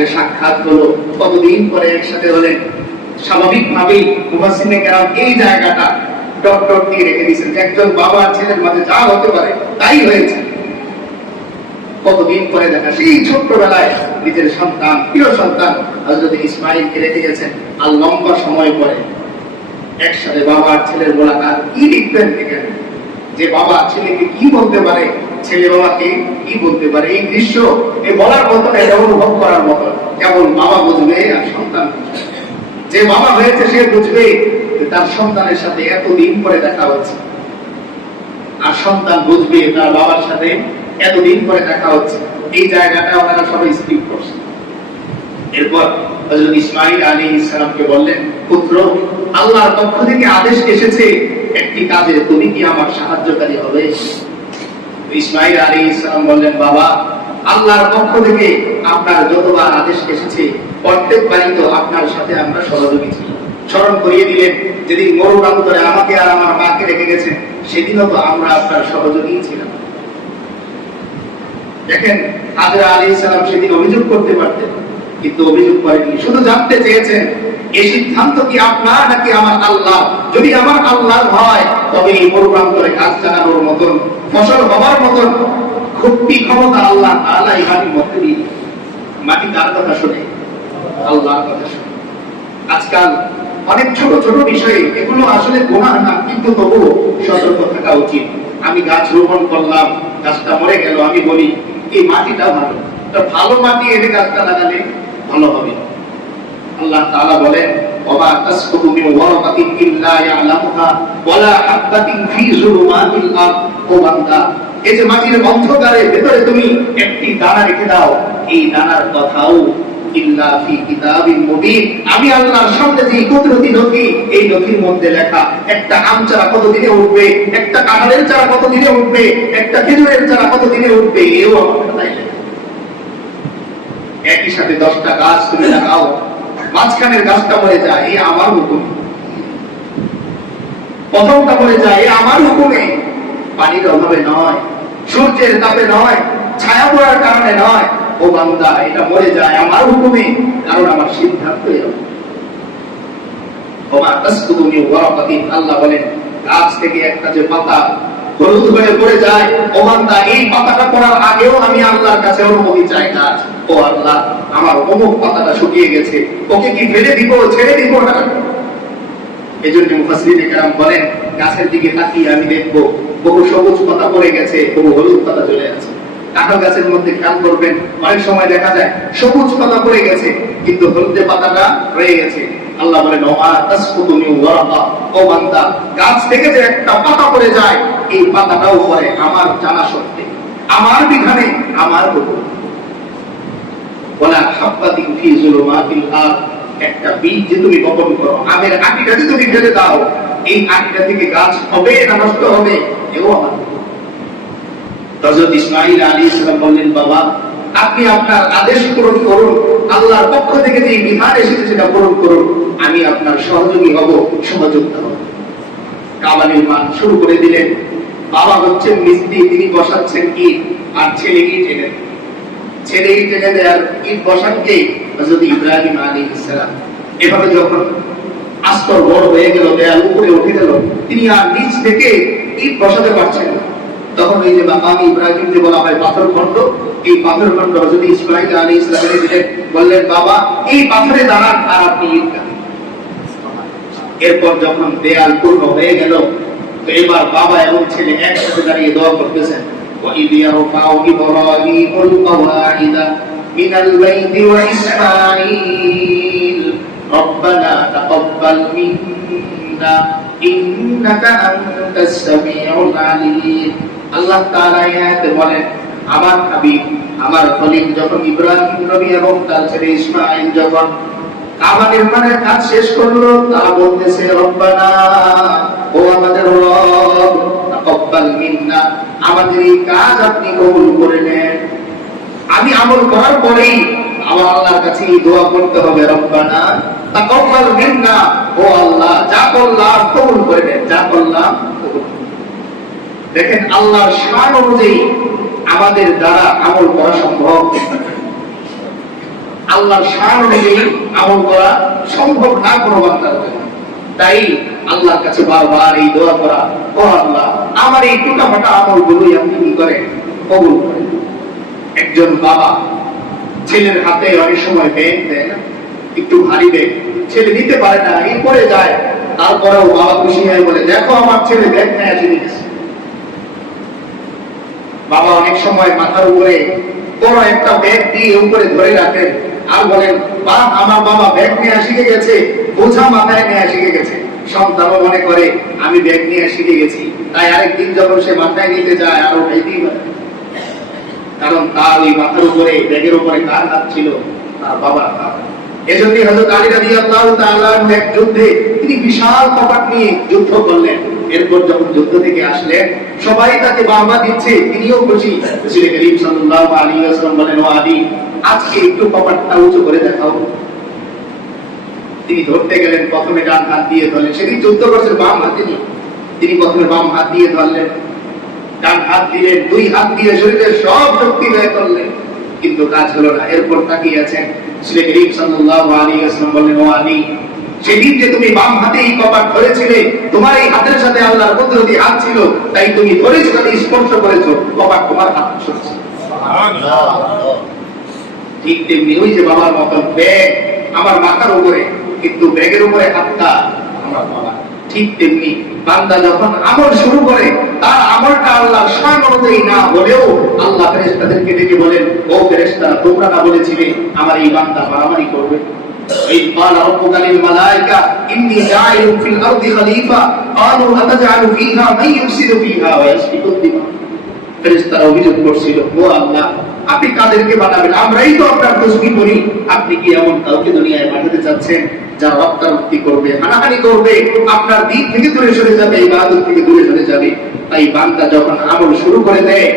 সাথে সাক্ষাৎ হলো। কতদিন পরে একসাথে হলেন? স্বাভাবিকভাবেই মুহাসিনে কেরাম এই জায়গাটা ডক্টর দিয়ে রেখে দিয়েছেন। একজন বাবা ছেলের মাঝে যা হতে পারে তাই হয়েছে। কতদিন পরে দেখা? সেই ছোট্টবেলায় নিজের সন্তান, প্রিয় সন্তান হজরত ইসমাইলকে রেখে গেছেন। আর লম্বা সময় পরে একসাথে বাবা আর ছেলের মোলাকাত কি লিখবেন এখানে? যে বাবা ছেলেকে কি বলতে পারে? ছেলে বাবাকে কি বলতে পারে? এই দৃশ্য, এই বলার মতো না এটা অনুভব করার মতো কেবল বাবা বুঝবে আর সন্তান যে বাবা হয়েছে, সে বুঝবে তার সন্তানের সাথে এতদিন পরে দেখা হচ্ছে। আর সন্তান বুঝবে তার বাবার সাথে এতদিন পরে দেখা হচ্ছে। এই জায়গাটা ওনারা সবাই স্কিপ করছে। এরপর হযরত ইসমাইল আলী ইসলামকে বললেন, পুত্র, আল্লাহর পক্ষ থেকে আদেশ এসেছে, একটি কাজে তুমি কি আমার সাহায্যকারী হবে? ইসমাইল আলী ইসলাম বললেন, বাবা, আল্লাহর পক্ষ থেকে আপনার যতবার আদেশ এসেছে প্রত্যেকবারই তো আপনার সাথে আমরা সহযোগী ছিলাম। স্মরণ করিয়ে দিলেন, যেদিন মরুরান্তরে আমাকে আর আমার মাকে রেখে গেছেন, সেদিনও তো আমরা আপনার সহযোগী ছিলাম। দেখেন, হাজরা আলী সালাম সেদিন অভিযোগ করতে পারতেন, কিন্তু অভিযোগ করেননি। শুধু জানতে চেয়েছেন এই সিদ্ধান্ত কি আপনার নাকি আমার আল্লাহ? যদি আমার আল্লাহ হয় তবে এই মরুপ্রান্তরে কাজ চালানোর মতন ফসল হবার মতন খুবই ক্ষমতা আল্লাহ আল্লাহ এই মধ্যে দিয়ে মাটি কার কথা শোনে? আল্লাহর কথা শোনে। আজকাল অনেক ছোট ছোট বিষয়ে এগুলো আসলে গোনা না, কিন্তু তবুও সতর্ক থাকা উচিত। আমি গাছ রোপণ করলাম, গাছটা মরে গেল, আমি বলি এই মাটিটা ভালো। ভালো মাটি এনে গাছটা লাগালে ভালো হবে আল্লাহ তাআলা বলেন তাসকুতু মিন ওয়ারাকাতিন ইল্লা ইয়ালামুহা ওয়ালা হাববাতিন ফি যুলুমাতিল আরদ ও বান্দা, এই যে মাটির অন্ধকারের ভেতরে তুমি একটি দানা রেখে দাও। এই দানার কথাও আমি আল্লাহর সামনে যে কুদরতি নথি, এই নথির মধ্যে লেখা, একটা আম চারা কতদিনে উঠবে, একটা কাঁঠালের চারা কতদিনে উঠবে, একটা খেজুরের চারা কতদিনে উঠবে, এও আমার একই সাথে দশটা গাছ তুমি লাগাও। মাঝখানের গাছটা মরে যায়, এ আমার হুকুম। প্রথমটা মরে যায়, এ আমার হুকুমে। পানির অভাবে নয়, সূর্যের তাপে নয়, ছায়া পড়ার কারণে নয়। ও বান্দা, এটা মরে যায় আমার হুকুমে, কারণ আমার সিদ্ধান্ত আল্লাহ বলেন, গাছ থেকে একটা যে পাতা হলুদ হয়ে পড়ে যায়, ও বান্দা, এই পাতাটা পড়ার আগেও আমি আল্লাহর কাছে অনুমতি চাই না। ও আল্লাহ আমার অমুক পাতাটা শুকিয়ে গেছে। ওকে কি ফেলে দিব, ছেড়ে দিব না? এজন্য মুফাসসিরিনে কেরাম বলেন, গাছের দিকে তাকিয়ে আমি দেখব, বহু সবুজ পাতা পড়ে গেছে, বহু হলুদ পাতা চলে আছে। কাঁঠাল গাছের মধ্যে খেয়াল করবেন, অনেক সময় দেখা যায় সবুজ পাতা পড়ে গেছে, কিন্তু পাতাটা রয়ে গেছে। আল্লাহ বান্দা, গাছ থেকে যে একটা পাতা পড়ে যায়, এই পাতাটাও আমার জানা সত্ত্বে আমার বিধানে, আমার ওলা ফি যুলুমাতিল আরদ একটা বীজ যে তুমি বপন করো। আমের তুমি ফেলে দাও, এই আটিটা থেকে গাছ হবে না নষ্ট হবে? এও আমার। বললেন, বাবা, আপনি আপনার আদেশ পূরণ করুন, আল্লাহর পক্ষ থেকে যে বিধান এসেছে সেটা পূরণ করুন, আমি আপনার সহযোগী হব, সহযোগিতা হব। কাবা নির্মাণ শুরু করে দিলেন। বাবা হচ্ছেন মিস্ত্রি, তিনি বসাচ্ছেন ইট, আর ছেলে ইট এনে ইট এনে দেয়ার ইট বসান কে ইব্রাহিম আলাইহিস সালাম এভাবে যখন আস্তর বড় হয়ে গেল, দেয়াল উপরে উঠে গেল, তিনি আর নিচ থেকে ইট বসাতে পারছেন না। তখন এই যে মাকামি ইব্রাহিম যে বলা হয় পাথর খন্ড এই পাথর খন্ড হযরত ইসমাঈল আলাইহিস সালামের দিলেন বললেন, বাবা, এই পাথরে দাঁড়ান আর আপনি ইট এরপর যখন দেয়াল পূর্ণ হয়ে গেল, তো এবার বাবা এবং ছেলে একসাথে দাঁড়িয়ে দোয়া করতেছেন। وَإِذْ يَرْفَعُ إِبْرَاهِيمُ الْقَوَاعِدَ مِنَ الْبَيْتِ وَإِسْمَاعِيلُ رَبَّنَا تَقَبَّلْ مِنَّا إِنَّكَ أَنْتَ السَّمِيعُ الْعَلِيمُ আল্লাহ তাআলা এই আয়াতে বলেন আমার হাবিব আমার খলিল যখন ইব্রাহিম নবী এবং তার ছেলে ইসমাঈল যখন কাবা নির্মাণের কাজ শেষ করলো তারা বলতেছে রব্বানা ও আমাদের রব তাকাব্বাল মিন্না আমাদের এই কাজ আপনি কবুল করে নেন। আমি আমল করার পরেই আমার আল্লাহর কাছে এই দোয়া করতে হবে, রব্বানা তাকাব্বাল মিন্না। ও আল্লাহ, যা করলাম কবুল করে নেন, যা করলাম। দেখেন, আল্লাহর অনুযায়ী আমাদের দ্বারা আমল করা সম্ভব। আল্লাহর শান অনুযায়ী আমল করা সম্ভব না কোনো বান্দার তাই আল্লাহর কাছে বারবার এই দোয়া করা, ও আল্লাহ আমার এই টুটা ফাটা আমল গুলোই আপনি কি করেন? কবুল করেন। একজন বাবা ছেলের হাতে অনেক সময় ব্যাগ দেয় না, একটু ভারী ব্যাগ। ছেলে নিতে পারে না এই পরে যায়। তারপরেও বাবা খুশি হয়ে বলে, দেখো, আমার ছেলে ব্যাগ নেয় এসে দিয়েছে বাবা অনেক সময় মাথার উপরে বড় একটা ব্যাগ দিয়ে উপরে ধরে রাখেন আর বলেন বা আমার বাবা ব্যাগ নিয়ে শিখে গেছে, বোঝা মাথায় নিয়ে শিখে গেছে। সব সন্তানও মনে করে, আমি ব্যাগ নিয়ে শিখে গেছি। তাই আরেকদিন যখন সে মাথায় নিতে যায়, আর পারে কারণ তার ওই মাথার উপরে, ব্যাগের উপরে কার হাত ছিল, তার বাবার হাত। এজন্য হযরত আলী তাআলা আনহু এক যুদ্ধে তিনি বিশাল কপাট নিয়ে যুদ্ধ করলেন। এরপর যখন যুদ্ধ থেকে আসলেন, সবাই তাকে বাহবা দিচ্ছে, তিনিও খুশি। বলেন, ও আলী, আজকে একটু কপাটটা উঁচু করে দেখাও। তিনি ধরতে গেলেন, প্রথমে ডান হাত দিয়ে ধরলেন। সেদিন যুদ্ধ করছেন বাম হাতে নিয়ে। তিনি প্রথমে বাম হাত দিয়ে ধরলেন, ডান হাত দিলেন, দুই হাত দিয়ে শরীরের সব শক্তি ব্যয় করলেন, কিন্তু কাজ হলো না। এরপর তাকিয়ে আছেন শ্রী করিম সাল্লাল্লাহু আলাইহি ওয়াসাল্লাম বললেন, ও আলী, সেদিন যে তুমি বাম হাতে এই কপাট ধরেছিলে, তোমার এই হাতের সাথে আল্লাহর কুদরতি হাত ছিল, তাই তুমি ধরেছো তাই স্পর্শ করেছ, কপাট তোমার হাত সরছে। ঠিক তেমনি ওই যে বাবার মতন ব্যাগ, আমার মাথার উপরে, কিন্তু ব্যাগের উপরে হাতটা আমার বাবা ঠিক তেমনি বান্দা যখন আমল শুরু করে তার আমলটা আল্লাহ শান অনুযায়ী না হলেও আল্লাহ ফেরেশতাদেরকে ডেকে বলেন ও ফেরেশতারা তোমরা না বলেছিলে আমার এই বান্দা মারামারি করবে إذ قال ربك للملائكة إني جاعل في الأرض خليفة قالوا أتجعل فيها من يفسد فيها ويسفك الدماء ফেরেশতারা অভিযোগ করছিল ও আল্লাহ আপনি কাদেরকে বানাবেন? আমরাই তো আপনার তসবি করি। আপনি কি এমন কাউকে দুনিয়ায় পাঠাতে চাচ্ছেন যারা রক্তারক্তি করবে, হানাহানি করবে? আপনার দিক থেকে দূরে সরে যাবে, ইবাদত থেকে দূরে সরে যাবে। তাই বান্দা যখন আমল শুরু করে দেয়,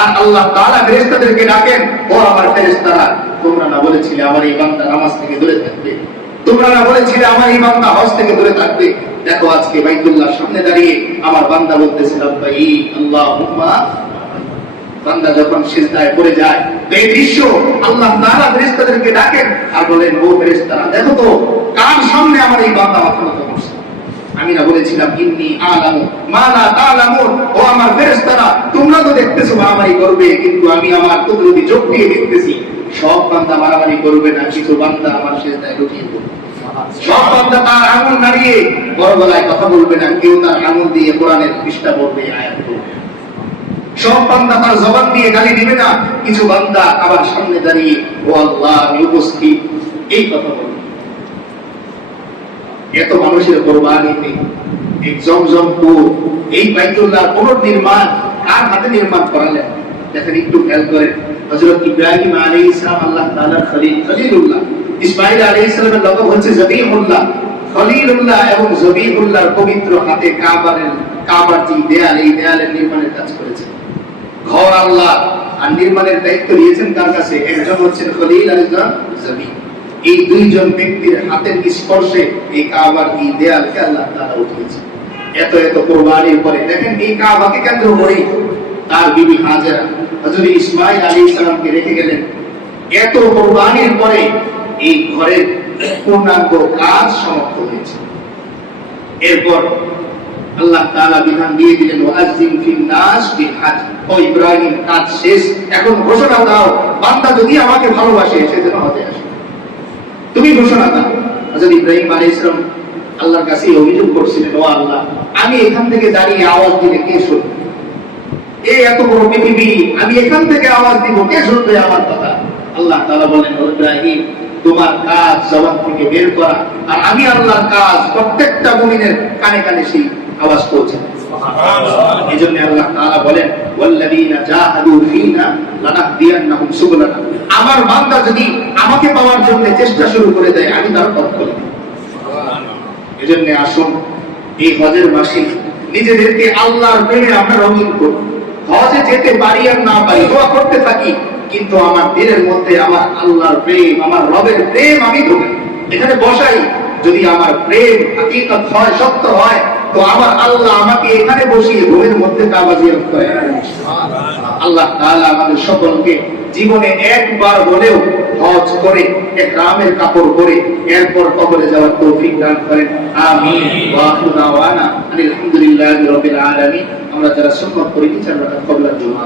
আর আল্লাহ তাআলা ফেরেশতাদেরকে ডাকেন, ও আমার ফেরেশতারা, তোমরা না বলেছিলে আমার এই বান্দা নামাজ থেকে দূরে থাকবে? তোমরা না বলেছিলে আমার এই বান্দা হজ থেকে দূরে থাকবে? দেখো আজকে বাইতুল্লাহর সামনে দাঁড়িয়ে আমার বান্দা বলতেছে রব্বাই আল্লাহুম্মা বান্দা যখন সিজদায় পড়ে যায় এই দৃশ্য আল্লাহ তাআলা ফেরেশতাদেরকে ডাকেন আর বলেন, ও ফেরেশতারা, দেখো তো, কার সামনে আমার এই বান্দা করছে? আমি না বলেছিলাম, ইন্নি আলামু, মা লা তালামুন ও আমার ফেরেশতারা, তোমরা তো দেখতেছো মারামারি করবে, কিন্তু আমি আমার কুদরতি চোখ দিয়ে দেখতেছি, সব বান্দা মারামারি করবে না, কিছু বান্দা আমার লুকিয়ে পড়বে। সব বান্দা তার আঙুল নাড়িয়ে বড় কথা বলবে না, কেউ তার আঙুল দিয়ে কোরআনের পৃষ্ঠা পড়বে, আয়াত পড়বে। সব বান্দা তার জবান দিয়ে গালি দিবে না। কিছু বান্দা আবার সামনে দাঁড়িয়ে, ও আল্লাহ, আমি উপস্থিত। এই কথা বলবে এত মানুষের জমজম কুয়ো এই বাইতুল্লাহ কার হাতে নির্মাণ করালেন? দেখেন একটু খেয়াল করেন। হযরত ইব্রাহিম আলাইহিস সালাম, আল্লাহ তাআলার খলিল, খলিলুল্লাহ। ইসমাঈল আলাইহিস সালামের লকব হচ্ছে জবিহুল্লাহ। খলিলুল্লাহ এবং জবিহুল্লাহর পবিত্র হাতে কাবার কাবার যে দেয়াল, এই দেয়ালের নির্মাণের কাজ করেছে। ঘর আল্লাহ আর নির্মাণের দায়িত্ব নিয়েছেন কার কাছে? একজন হচ্ছেন খলিল আর একজন জবি এই দুইজন ব্যক্তির হাতের স্পর্শে এই কাবার এই দেয়ালকে আল্লাহ তাআলা উঠিয়েছে এত এত কোরবানির পরে দেখেন এই কাবাকে কেন্দ্র করে তার বিবি হাজেরা, হযরত ইসমাইল আলাইহিস সালামকে রেখে গেলেন। এত কোরবানির পরে এই ঘরের পূর্ণাঙ্গ কাজ সমাপ্ত হয়েছে। এরপর আল্লাহ তাআলা বিধান দিয়ে দিলেন, ওয়াজিম ফিন নাস বিল হজ ও ইব্রাহিম, কাজ শেষ। এখন ঘোষণা দাও, বান্দা যদি আমাকে ভালোবাসে, সে যেন হজে আসে। তুমি ঘোষণা দাও। হযরত ইব্রাহিম আলাইহিস সালাম আল্লাহর কাছে অভিযোগ করছিলেন, ও আল্লাহ, আমি এখান থেকে দাঁড়িয়ে আওয়াজ দিলে কে শুনবে? এই এত বড় পৃথিবী, আমি এখান থেকে আওয়াজ দিব, কে শুনবে আমার কথা? আল্লাহ তাআলা বলেন ও ইব্রাহিম, তোমার কাজ জবান থেকে বের করা। আর আমি আল্লাহর কাজ প্রত্যেকটা মুমিনের কানে কানে সেই আওয়াজ দেয়। এই জন্য আল্লাহ তাআলা বলেন ওয়াল্লাযীনা জাহাদু ফীনা লানাহদিয়ান্নাহুম সুবুলানা। আমার বান্দা যদি আমাকে পাওয়ার জন্য চেষ্টা শুরু করে দেয় আমি তার পথ করে এজন্য আসুন এই হজের মাসে নিজেদেরকে আল্লাহর প্রেমে আমরা রঙিন করব হজে যেতে পারি আর না পারি দোয়া করতে থাকি কিন্তু আমার দিলের মধ্যে আমার আল্লাহর প্রেম আমার রবের প্রেম আমি ঢুকে এখানে বসাই যদি আমার প্রেম হাকিকত হয় সত্য হয় তো আমার আল্লাহ আমাকে এখানে বসিয়ে ঘুমের মধ্যে কাবা জিয়ারত করে আল্লাহ তাআলা আমাদের সকলকে জীবনে একবার হলেও হজ করে এক রামের কাপড় পরে এরপর কবরে যাওয়ার তৌফিক দান করেন। আমিন। ওয়া আখিরু দাওয়ানা আলহামদুলিল্লাহি আমরা যারা সুন্নাত করি চার রাকাত কবলার জন্য